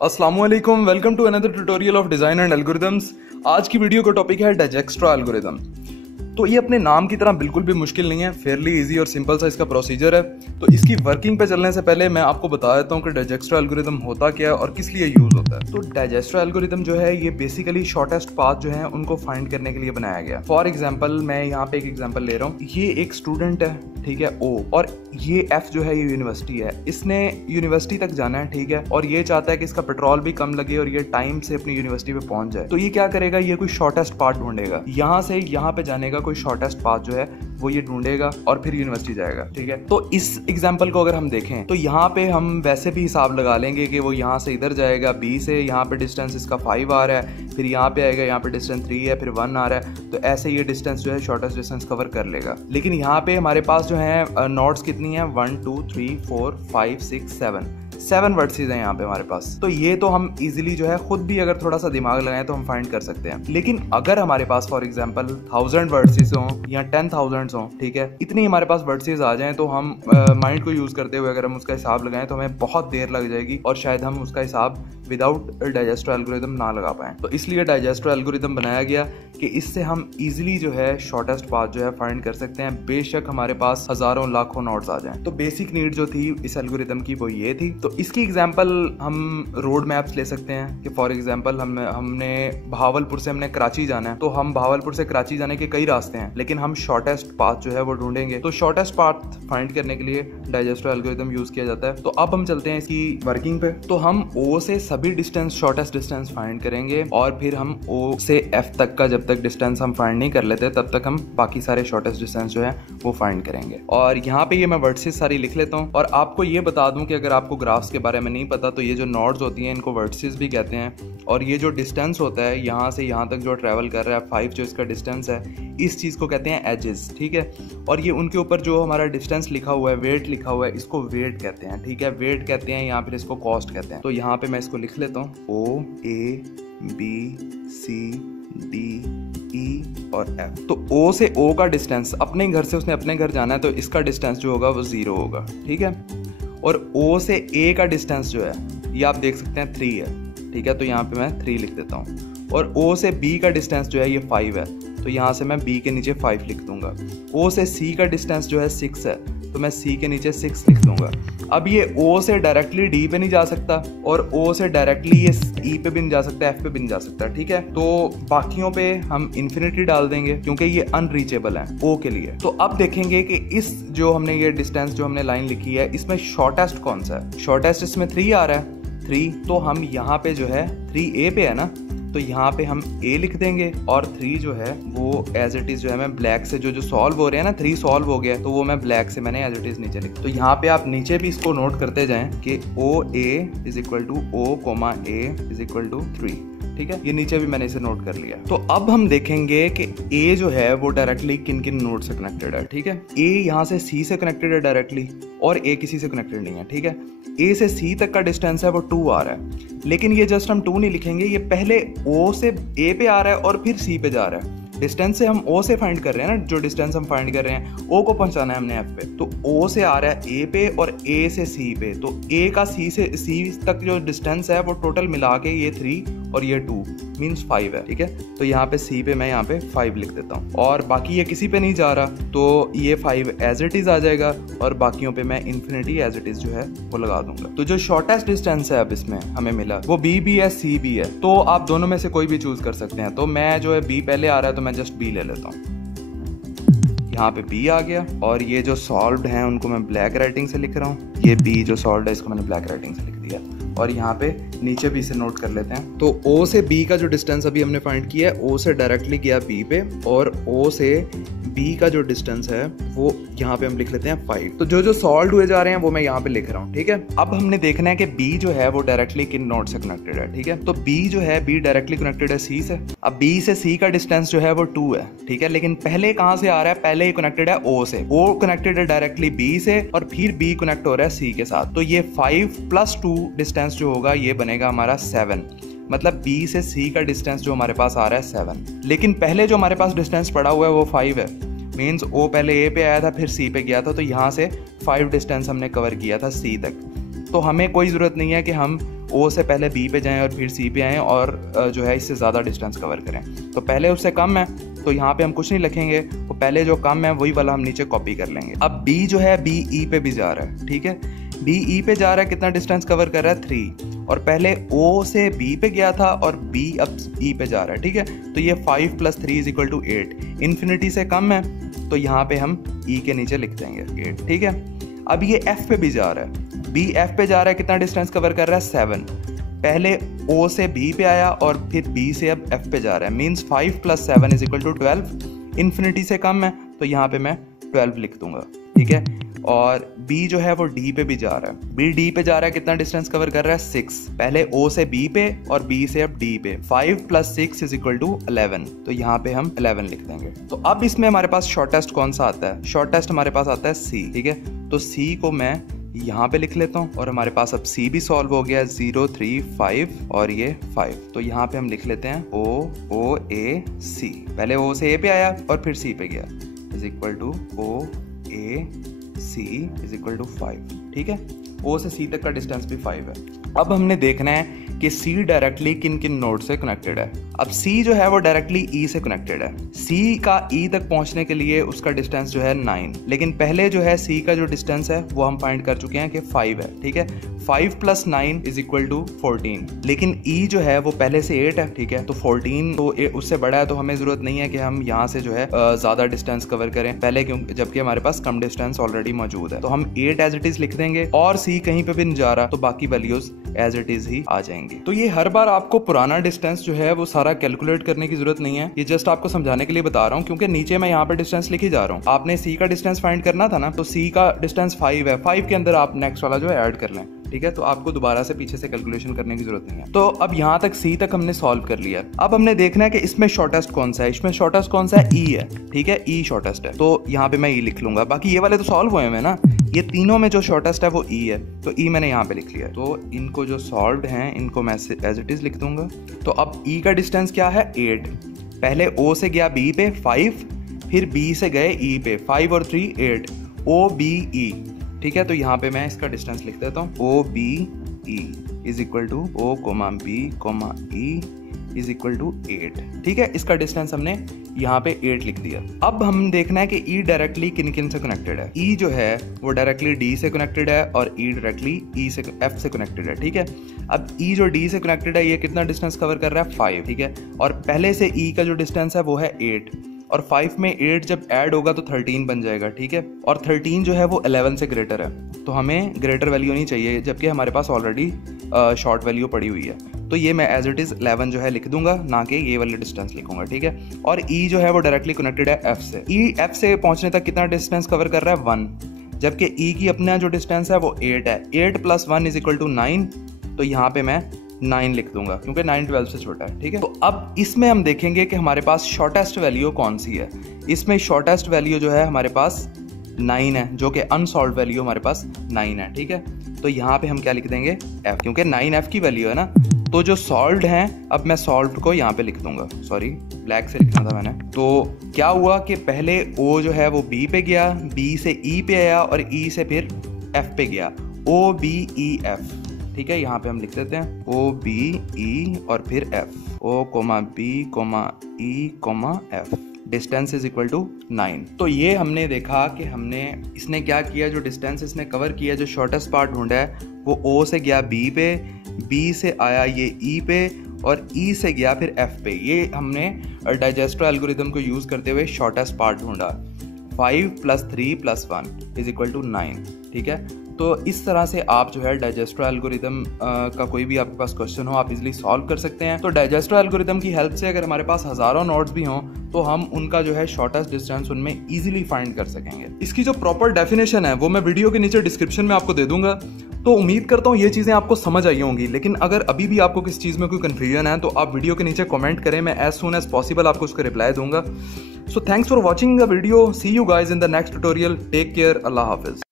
अस्सलामुअलैकुम, welcome to another tutorial of design and algorithms. आज की वीडियो का टॉपिक है डाइजेक्स्ट्रा एल्गोरिदम। तो ये अपने नाम की तरह बिल्कुल भी मुश्किल नहीं है, फेयरली इजी और सिंपल सा इसका प्रोसीजर है। तो इसकी वर्किंग पे चलने से पहले मैं आपको बता देता हूँ कि डाइजेक्स्ट्रा एल्गोरिदम होता क्या है और किस लिए यूज होता है। तो डाइजेक्स्ट्रा एल्गोरिदम जो है ये बेसिकली शॉर्टेस्ट पाथ जो है उनको फाइंड करने के लिए बनाया गया। फॉर एग्जाम्पल मैं यहाँ पे एक एग्जाम्पल ले रहा हूँ। ये एक स्टूडेंट है, ठीक है, ओ, और ये एफ जो है ये यूनिवर्सिटी है। इसने यूनिवर्सिटी तक जाना है, ठीक है, और ये चाहता है कि इसका पेट्रोल भी कम लगे और ये टाइम से अपनी यूनिवर्सिटी पे पहुंच जाए। तो ये क्या करेगा, ये कोई शॉर्टेस्ट पाथ ढूंढेगा, यहाँ से यहाँ पे जाने का कोई शॉर्टेस्ट पाथ जो है वो ये ढूंढेगा और फिर यूनिवर्सिटी जाएगा, ठीक है। तो इस एग्जाम्पल को अगर हम देखें तो यहाँ पे हम वैसे भी हिसाब लगा लेंगे कि वो यहाँ से इधर जाएगा, बी से, यहाँ पे डिस्टेंस इसका 5 आ रहा है, फिर यहाँ पे आएगा, यहाँ पे डिस्टेंस 3 है, फिर 1 आ रहा है। तो ऐसे ये डिस्टेंस जो है शॉर्टेस्ट डिस्टेंस कवर कर लेगा। लेकिन यहाँ पे हमारे पास जो है नोट्स कितनी है, 1 2 3 4 5 6 7 वर्ड्सेज हैं यहाँ पे हमारे पास। तो ये तो हम इजीली जो है खुद भी अगर थोड़ा सा दिमाग लगाएं तो हम फाइंड कर सकते हैं। लेकिन अगर हमारे पास फॉर एग्जांपल 1000 वर्ड्सेज हों या 10,000 हों, ठीक है, इतनी हमारे पास वर्ड्सेज आ जाएं तो हम माइंड को यूज करते हुए अगर हम उसका हिसाब लगाएं तो हमें बहुत देर लग जाएगी और शायद हम उसका हिसाब विदाउट डाइजेस्ट्रा एल्गोरिदम ना लगा पाएं। तो इसलिए डाइजेस्ट्रा एल्गोरिदम बनाया गया कि इससे हम इजीली जो है शॉर्टेस्ट पाथ जो है फाइंड कर सकते हैं, बेशक हमारे पास हजारों लाखों नोट्स आ जाएं। तो बेसिक नीड जो थी इस एल्गोरिदम की वो ये थी। तो इसकी एग्जांपल हम रोड मैप्स ले सकते हैं कि फॉर एग्जांपल हमने भावलपुर से हमने कराची जाना है, तो हम भावलपुर से कराची जाने के कई रास्ते हैं, लेकिन हम शॉर्टेस्ट पाथ जो है वो ढूंढेंगे। तो शॉर्टेस्ट पाथ फाइंड करने के लिए डाइजेस्ट्रा एल्गोरिदम यूज किया जाता है। तो अब हम चलते हैं इसकी वर्किंग पे। तो हम ओ से सभी डिस्टेंस, शॉर्टेस्ट डिस्टेंस फाइंड करेंगे और फिर हम ओ से एफ तक का जब तक डिस्टेंस हम फाइंड नहीं कर लेते तब तक हम बाकी सारे शॉर्टेस्ट डिस्टेंस जो है वो फाइंड करेंगे। और यहाँ पे ये मैं वर्ड्सेस सारी लिख लेता हूँ। और आपको ये बता दूं कि अगर आपको ग्राफ्स के बारे में नहीं पता तो ये जो नोड्स होती हैं इनको वर्ड्सेस भी कहते हैं। और ये जो डिस्टेंस होता है यहाँ से यहाँ तक जो ट्रेवल कर रहा है 5 जो इसका डिस्टेंस है, इस चीज़ को कहते हैं एजेस, ठीक है। और ये उनके ऊपर जो हमारा डिस्टेंस लिखा हुआ है, वेट लिखा हुआ है, इसको वेट कहते हैं, ठीक है, वेट कहते हैं, यहाँ फिर इसको कॉस्ट कहते हैं। तो यहाँ पे मैं इसको लिख लेता हूँ, O A B C D E और F। तो O से O का डिस्टेंस, अपने घर से उसने अपने घर जाना है तो इसका डिस्टेंस जो होगा वो 0 होगा, ठीक है। और O से A का डिस्टेंस जो है ये आप देख सकते हैं 3 है, ठीक है, तो यहाँ पे मैं 3 लिख देता हूँ। और O से B का डिस्टेंस जो है ये 5 है, तो यहाँ से मैं B के नीचे 5 लिख दूंगा। O से C का डिस्टेंस जो है 6 है, तो मैं C के नीचे 6 लिख दूंगा। अब ये O से डायरेक्टली D पे नहीं जा सकता और O से डायरेक्टली ये E पे भी नहीं जा सकता, F पे भी नहीं जा सकता, ठीक है। तो बाकियों पे हम इन्फिनिटी डाल देंगे क्योंकि ये अनरीचेबल है O के लिए। तो अब देखेंगे कि इस जो हमने ये डिस्टेंस जो हमने लाइन लिखी है इसमें शॉर्टेस्ट कौन सा है। शॉर्टेस्ट इसमें 3 आ रहा है, 3, तो हम यहाँ पे जो है 3A पे है ना, तो यहाँ पे हम A लिख देंगे और 3 जो है वो एज इट इज जो है मैं ब्लैक से जो सॉल्व हो रहे हैं ना, 3 सॉल्व हो गया तो वो मैं ब्लैक से मैंने एज इट इज नीचे लिखा। तो यहाँ पे आप नीचे भी इसको नोट करते जाएं कि OA is equal to O, A is equal to 3, ठीक है। ये नीचे भी मैंने इसे नोट कर लिया। तो अब हम देखेंगे कि A जो है वो डायरेक्टली किन किन नोड से कनेक्टेड है, ठीक है। A यहाँ से C से कनेक्टेड है डायरेक्टली और A किसी से कनेक्टेड नहीं है, ठीक है। A से C तक का डिस्टेंस है वो 2 आ रहा है, लेकिन ये जस्ट हम 2 नहीं लिखेंगे, ये पहले O से A पे आ रहा है और फिर C पे जा रहा है। डिस्टेंस से हम O से फाइंड कर रहे हैं ना, जो डिस्टेंस हम फाइंड कर रहे हैं O को पहुंचाना है हमने F पे, तो O से आ रहा है A पे और A से C पे। तो A का C से C तक जो डिस्टेंस है वो टोटल मिला के ये 3 और ये 2 मीन्स 5 है, ठीक है। तो यहाँ पे C पे मैं यहाँ पे 5 लिख देता हूँ और बाकी ये किसी पे नहीं जा रहा तो ये 5 एज इट इज आ जाएगा और बाकियों पे मैं इन्फिनिटी एज इट इज जो है वो लगा दूंगा। तो जो शॉर्टेस्ट डिस्टेंस है अब इसमें हमें मिला वो B भी है C भी है, तो आप दोनों में से कोई भी चूज कर सकते हैं। तो मैं जो है B पहले आ रहा है तो मैं जस्ट B ले लेता हूँ। यहाँ पे B आ गया और ये जो सॉल्व्ड हैं उनको मैं ब्लैक राइटिंग से लिख रहा हूँ। ये B जो सॉल्व्ड है इसको मैंने ब्लैक राइटिंग से लिख दिया और यहाँ पे नीचे भी इसे नोट कर लेते हैं। तो O से B का जो डिस्टेंस अभी हमने फाइंड किया है, O से डायरेक्टली गया B पे और O से B का जो डिस्टेंस है वो यहाँ पे हम लिख लेते हैं 5। तो जो सॉल्व हुए जा रहे हैं वो मैं यहाँ पे लिख रहा हूँ, ठीक है। अब हमने देखना है कि B जो है वो डायरेक्टली किन नोड से कनेक्टेड है, ठीक है। तो B जो है B डायरेक्टली कनेक्टेड है C से। अब B से C का डिस्टेंस जो है वो 2 है, ठीक है, लेकिन पहले कहाँ से आ रहा है, पहले ही कनेक्टेड है O से। O कनेक्टेड है डायरेक्टली B से और फिर B कनेक्ट हो रहा है C के साथ। तो ये 5 + 2 डिस्टेंस जो होगा ये बनेगा हमारा 7, मतलब B से C का डिस्टेंस जो हमारे पास आ रहा है 7। लेकिन पहले जो हमारे पास डिस्टेंस पड़ा हुआ है वो 5 है, मीन्स O पहले A पे आया था फिर C पे गया था, तो यहाँ से 5 डिस्टेंस हमने कवर किया था C तक। तो हमें कोई ज़रूरत नहीं है कि हम ओ से पहले बी पे जाएं और फिर सी पे आएँ और जो है इससे ज़्यादा डिस्टेंस कवर करें। तो पहले उससे कम है तो यहाँ पे हम कुछ नहीं लिखेंगे, तो पहले जो कम है वही वाला हम नीचे कॉपी कर लेंगे। अब बी जो है बी ई पे भी जा रहा है, ठीक है, बी ई पे जा रहा है, कितना डिस्टेंस कवर कर रहा है 3, और पहले ओ से बी पे गया था और बी अब ई पे जा रहा है, ठीक है। तो ये 5 + 3 = 8, इन्फिनिटी से कम है तो यहाँ पे हम ई के नीचे लिख देंगे 8, ठीक है। अब ये एफ पे भी जा रहा है, बी एफ पे जा रहा है, कितना डिस्टेंस कवर कर रहा है 7, पहले ओ से बी पे आया और फिर बी से अब एफ पे जा रहा है, मीन्स 5 + 7 = 12, इन्फिनिटी से कम है तो यहाँ पे मैं 12 लिख दूंगा, ठीक है। और बी जो है वो डी पे भी जा रहा है, बी डी पे जा रहा है, कितना डिस्टेंस कवर कर रहा है 6, पहले ओ से बी पे और बी से अब डी पे, 5 + 6 = 11, तो यहाँ पे हम 11 लिख देंगे। तो अब इसमें हमारे पास शॉर्टेस्ट कौन सा आता है, शॉर्टेस्ट हमारे पास आता है सी, ठीक है। तो सी को मैं यहाँ पे लिख लेता हूँ और हमारे पास अब सी भी सॉल्व हो गया, 0 3 5 और ये 5, तो यहाँ पे हम लिख लेते हैं O A C, पहले O से A पे आया और फिर C पे गया, = O A C = 5, ठीक है। O से C तक का डिस्टेंस भी 5 है। अब हमने देखना है कि C डायरेक्टली किन किन नोड से कनेक्टेड है। अब C जो है वो डायरेक्टली E से कनेक्टेड है, C का E तक पहुंचने के लिए उसका डिस्टेंस जो है 9, लेकिन पहले जो है C का जो डिस्टेंस है वो हम फाइंड कर चुके हैं कि 5 है, ठीक है। 5 + 9 = 14, लेकिन E जो है वो पहले से 8 है, ठीक है। तो 14 तो उससे बड़ा है तो हमें जरूरत नहीं है कि हम यहाँ से जो है ज्यादा डिस्टेंस कवर करें पहले, क्योंकि जबकि हमारे पास कम डिस्टेंस ऑलरेडी मौजूद है, तो हम 8 एज इट इज लिख देंगे और C कहीं पे भी नहीं जा रहा तो बाकी वैल्यूज एज इट इज ही आ जाएंगी। तो ये हर बार आपको पुराना डिस्टेंस जो है वो सारा कैलकुलेट करने की जरूरत नहीं है, ये जस्ट आपको समझाने के लिए बता रहा हूँ, क्योंकि नीचे मैं यहाँ पे डिस्टेंस लिख ही जा रहा हूँ। आपने C का डिस्टेंस फाइंड करना था ना, तो C का डिस्टेंस 5 है, 5 के अंदर आप नेक्स्ट वाला जो है ऐड कर लें, ठीक है। तो आपको दोबारा से पीछे से कैलकुलेशन करने की जरूरत नहीं है। तो अब यहाँ तक C तक हमने सॉल्व कर लिया। अब हमने देखना है कि इसमें शॉर्टेस्ट कौन सा है, इसमें शॉर्टेस्ट कौन सा है, E है, ठीक है, E शॉर्टेस्ट है, तो यहाँ पे मैं E लिख लूंगा। बाकी ये वाले तो सॉल्व हुए हैं ना, ये तीनों में जो शॉर्टेस्ट है वो E है, तो E मैंने यहाँ पे लिख लिया। तो इनको जो सॉल्व्ड हैं इनको मैं एज इट इज लिख दूंगा। तो अब E का डिस्टेंस क्या है 8, पहले O से गया B पे 5, फिर B से गए E पे 5 और 3 8, OBE, ठीक है। तो यहाँ पे मैं इसका डिस्टेंस लिख देता हूँ, OBE = O, B, E = 8, ठीक है। इसका डिस्टेंस हमने यहाँ पे 8 लिख दिया। अब हम देखना है कि E डायरेक्टली किन किन से कनेक्टेड है। E जो है वो डायरेक्टली D से कनेक्टेड है और E डायरेक्टली E से F से कनेक्टेड है, ठीक है। अब E जो D से कनेक्टेड है ये कितना डिस्टेंस कवर कर रहा है 5, ठीक है, और पहले से E का जो डिस्टेंस है वो है 8, और 5 में 8 जब ऐड होगा तो 13 बन जाएगा, ठीक है। और 13 जो है वो 11 से ग्रेटर है, तो हमें ग्रेटर वैल्यू नहीं चाहिए, जबकि हमारे पास ऑलरेडी शॉर्ट वैल्यू पड़ी हुई है। तो ये मैं एज इट इज 11 जो है लिख दूंगा, ना कि ये वाले डिस्टेंस लिखूंगा, ठीक है। और E जो है वो डायरेक्टली कनेक्टेड है F से, E F से पहुंचने तक कितना डिस्टेंस कवर कर रहा है 1, जबकि E की अपना जो डिस्टेंस है वो 8 है, 8 + 1 = 9, तो यहाँ पे मैं 9 लिख दूंगा क्योंकि 9 12 से छोटा है, ठीक है। तो अब इसमें हम देखेंगे कि हमारे पास शॉर्टेस्ट वैल्यू कौन सी है। इसमें शॉर्टेस्ट वैल्यू जो है हमारे पास 9 है, जो कि अनसॉल्व वैल्यू हमारे पास 9 है, ठीक है। तो यहाँ पे हम क्या लिख देंगे F, क्योंकि 9 F की वैल्यू है ना। तो जो सॉल्व्ड हैं, अब मैं सॉल्व्ड को यहाँ पे लिख दूंगा, सॉरी ब्लैक से लिखना था मैंने। तो क्या हुआ कि पहले O जो है वो B पे गया, B से E पे आया और E से फिर F पे गया, OBEF, ठीक है। यहाँ पे हम लिख देते हैं OBE और फिर F, O,B,E,F, डिस्टेंस = 9। तो ये हमने देखा कि हमने इसने क्या किया, जो डिस्टेंस इसने कवर किया, जो शॉर्टेस्ट पार्ट ढूंढा है वो O से गया B पे, B से आया ये E पे और E से गया फिर F पे। ये हमने डाइजेस्ट्रो एल्गोरिथम को यूज़ करते हुए शॉर्टेस्ट पार्ट ढूंढा। 5 + 3 + 1 = 9, ठीक है। तो इस तरह से आप जो है डाइजेस्ट्रो एल्गोरिथम का कोई भी आपके पास क्वेश्चन हो आप इजीली सॉल्व कर सकते हैं। तो डाइजेस्ट्रो एल्गोरिथम की हेल्प से अगर हमारे पास हज़ारों नोड्स भी हों तो हम उनका जो है शॉर्टेस्ट डिस्टेंस उनमें इजीली फाइंड कर सकेंगे। इसकी जो प्रॉपर डेफिनेशन है वो मैं वीडियो के नीचे डिस्क्रिप्शन में आपको दे दूंगा। तो उम्मीद करता हूँ ये चीज़ें आपको समझ आई होंगी, लेकिन अगर अभी भी आपको किस चीज़ में कोई कन्फ्यूजन है तो आप वीडियो के नीचे कमेंट करें, मैं एज सून एज पॉसिबल आपको उसका रिप्लाई दूंगा। So thanks for watching the video, see you guys in the next tutorial, take care, अल्लाह हाफिज।